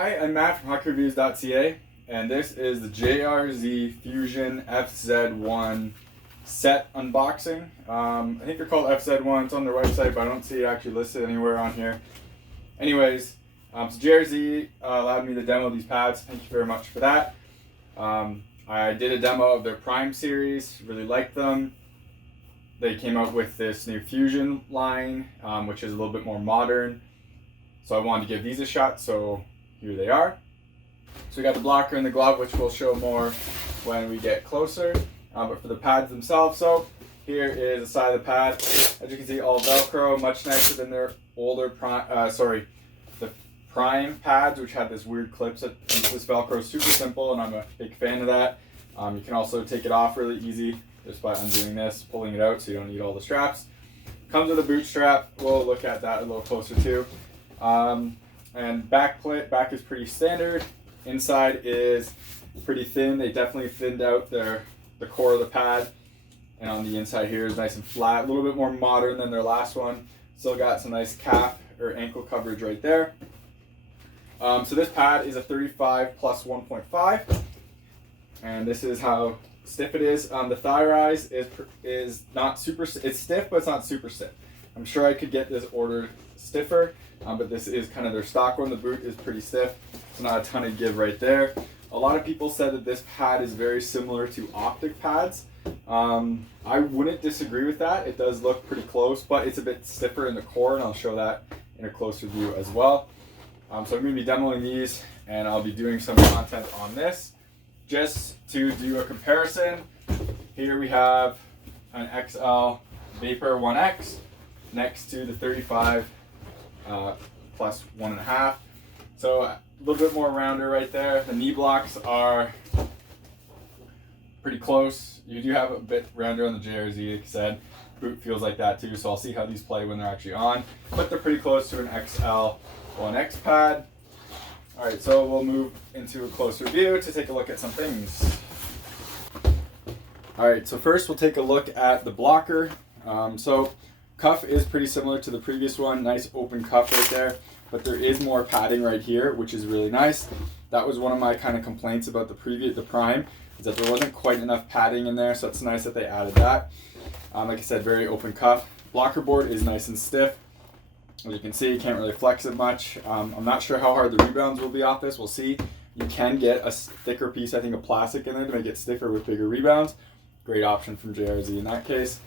Hi, I'm Matt from HockeyReviews.ca, and this is the JRZ Fusion FZ1 set unboxing. I think they're called FZ1. It's on their website, but I don't see it actually listed anywhere on here. Anyways, so JRZ allowed me to demo these pads. Thank you very much for that. I did a demo of their Prime series, really liked them. They came out with this new Fusion line, which is a little bit more modern. So I wanted to give these a shot, so here they are. So we got the blocker and the glove, which we'll show more when we get closer. But for the pads themselves, so here is the side of the pad. As you can see, all Velcro, much nicer than their older the Prime pads, which had this weird clips. This Velcro is super simple, and I'm a big fan of that. You can also take it off really easy just by undoing this, pulling it out, so you don't need all the straps. Comes with a boot strap. We'll look at that a little closer too. And back is pretty standard. Inside is pretty thin. They definitely thinned out the core of the pad. And on the inside here is nice and flat, a little bit more modern than their last one. Still got some nice calf or ankle coverage right there. So this pad is a 35 plus 1.5. And this is how stiff it is. The thigh rise is not super, it's stiff, but it's not super stiff. I'm sure I could get this ordered stiffer, but this is kind of their stock one. The boot is pretty stiff, so not a ton of give right there. A lot of people said that this pad is very similar to optic pads. I wouldn't disagree with that. It does look pretty close, but it's a bit stiffer in the core, and I'll show that in a closer view as well. So I'm going to be demoing these, and I'll be doing some content on this. Just to do a comparison, here we have an XL Vapor 1X next to the 35 plus 1.5. So a little bit more rounder right there. The knee blocks are pretty close. You do have a bit rounder on the JRZ, like I said. Boot feels like that too, so I'll see how these play when they're actually on. But they're pretty close to an XL 1X pad. Alright, so we'll move into a closer view to take a look at some things. Alright, so first we'll take a look at the blocker. So cuff is pretty similar to the previous one, nice open cuff right there, but there is more padding right here, which is really nice. That was one of my kind of complaints about the Prime, is that there wasn't quite enough padding in there, so it's nice that they added that. Like I said, very open cuff. Blocker board is nice and stiff. As you can see, you can't really flex it much. I'm not sure how hard the rebounds will be off this, we'll see. You can get a thicker piece, I think, of plastic in there to make it stiffer with bigger rebounds. Great option from JRZ in that case.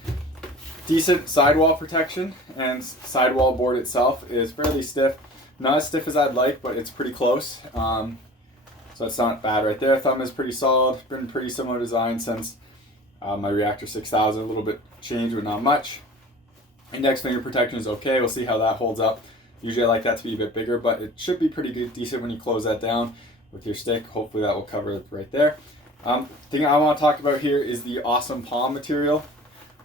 Decent sidewall protection, and sidewall board itself is fairly stiff. Not as stiff as I'd like, but it's pretty close. So that's not bad right there. Thumb is pretty solid. Been pretty similar design since my Reactor 6000. A little bit changed, but not much. Index finger protection is okay. We'll see how that holds up. Usually I like that to be a bit bigger, but it should be pretty good, decent when you close that down with your stick. Hopefully that will cover it right there. Thing I want to talk about here is the awesome palm material.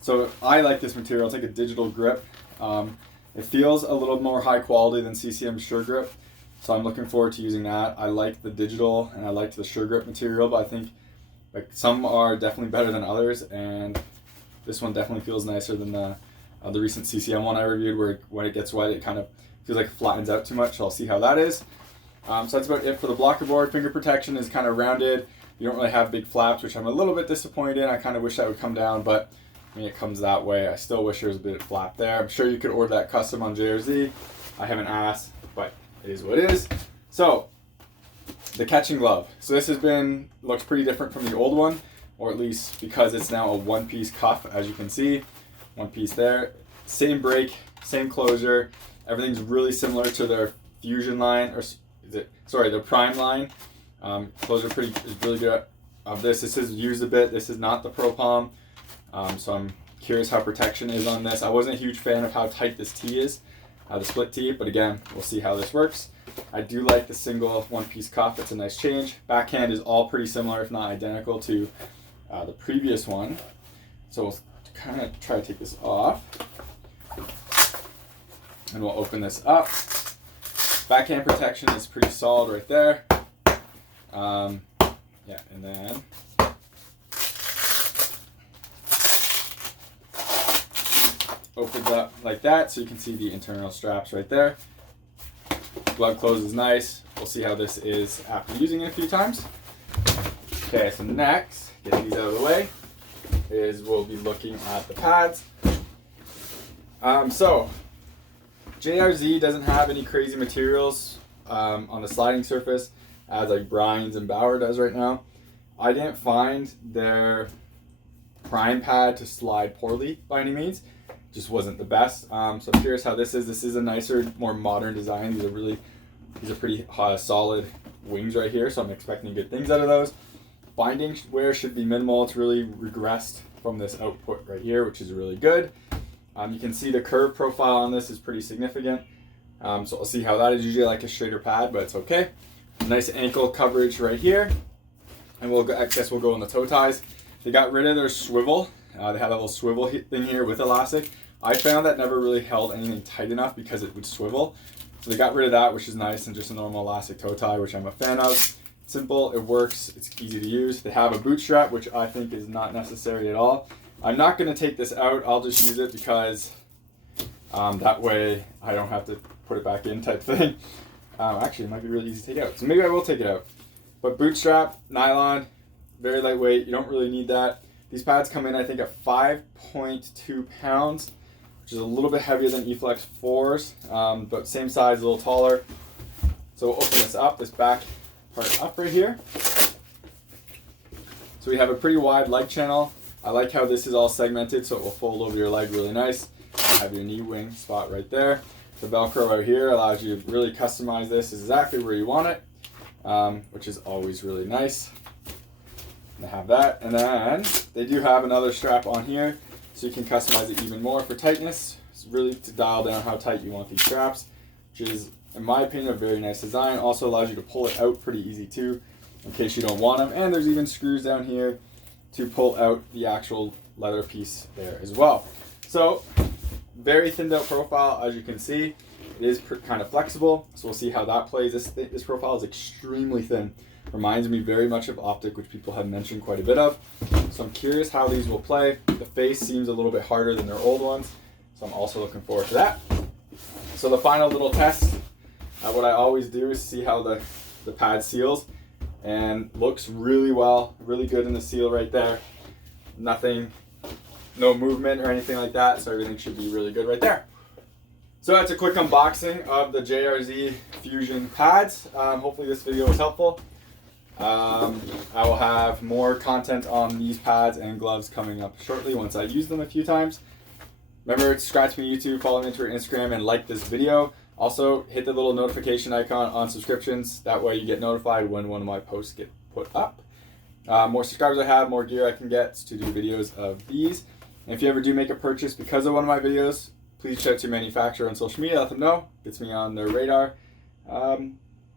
So I like this material. It's like a digital grip. It feels a little more high quality than CCM's Sure Grip, so I'm looking forward to using that. I like the digital and I liked the Sure Grip material, but I think like some are definitely better than others, and this one definitely feels nicer than the recent CCM one I reviewed, where when it gets wet it kind of feels like it flattens out too much, so I'll see how that is. So that's about it for the blocker board. Finger protection is kind of rounded. You don't really have big flaps, which I'm a little bit disappointed in. I kind of wish that would come down, but I mean, it comes that way. I still wish there was a bit of flap there. I'm sure you could order that custom on JRZ. I haven't asked, but it is what it is. So, the catching glove. So this looks pretty different from the old one, or at least because it's now a one-piece cuff, as you can see. One piece there. Same break, same closure. Everything's really similar to their Fusion line, or the Prime line. Closure is really good of this. This is used a bit. This is not the Pro Palm. So I'm curious how protection is on this. I wasn't a huge fan of how tight this tee is, the split tee, but again, we'll see how this works. I do like the single one-piece cuff. It's a nice change. Backhand is all pretty similar, if not identical, to the previous one. So we'll kind of try to take this off, and we'll open this up. Backhand protection is pretty solid right there. Yeah, and then opens up like that, so you can see the internal straps right there. Glove closes nice. we'll see how this is after using it a few times. Okay, so next, get these out of the way, is we'll be looking at the pads. So JRZ doesn't have any crazy materials on the sliding surface as like Brian's and Bauer does right now. I didn't find their prime pad to slide poorly by any means. Just wasn't the best. So I'm curious how this is. This is a nicer, more modern design. These are pretty solid wings right here, so I'm expecting good things out of those. Binding wear should be minimal. It's really regressed from this output right here, which is really good. You can see the curve profile on this is pretty significant. So I'll see how that is. Usually I like a straighter pad, but it's okay. Nice ankle coverage right here. And I guess we'll go on the toe ties. They got rid of their swivel. They had a little swivel thing here with elastic. I found that never really held anything tight enough because it would swivel. So they got rid of that, which is nice, and just a normal elastic toe tie, which I'm a fan of. Simple, it works, it's easy to use. They have a boot strap, which I think is not necessary at all. I'm not going to take this out. I'll just use it because that way I don't have to put it back in type thing. Actually, it might be really easy to take out. So maybe I will take it out. But boot strap, nylon, very lightweight. You don't really need that. These pads come in, I think, at 5.2 pounds, which is a little bit heavier than E-Flex 4s, but same size, a little taller. So we'll open this up, this back part up right here. So we have a pretty wide leg channel. I like how this is all segmented, so it will fold over your leg really nice. You have your knee wing spot right there. The Velcro right here allows you to really customize this exactly where you want it, which is always really nice. They have that, and then they do have another strap on here, so you can customize it even more for tightness. It's really to dial down how tight you want these straps, which is, in my opinion, a very nice design. Also allows you to pull it out pretty easy too, in case you don't want them. And there's even screws down here to pull out the actual leather piece there as well. So very thinned out profile, as you can see. It is kind of flexible, so we'll see how that plays. This profile is extremely thin. Reminds me very much of Optic, which people have mentioned quite a bit of. So I'm curious how these will play. The face seems a little bit harder than their old ones, so I'm also looking forward to that. So the final little test, what I always do is see how the pad seals, and looks really well, really good in the seal right there. Nothing, no movement or anything like that, so everything should be really good right there. So that's a quick unboxing of the JRZ Fusion pads. Hopefully this video was helpful. I will have more content on these pads and gloves coming up shortly once I use them a few times. Remember to subscribe to me on YouTube, follow me on Twitter, Instagram, and like this video. Also, hit the little notification icon on subscriptions. That way you get notified when one of my posts get put up. More subscribers I have, more gear I can get to do videos of these. And if you ever do make a purchase because of one of my videos, please check to manufacturer on social media, let them know. Gets me on their radar. So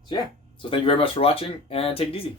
yeah. So thank you very much for watching, and take it easy.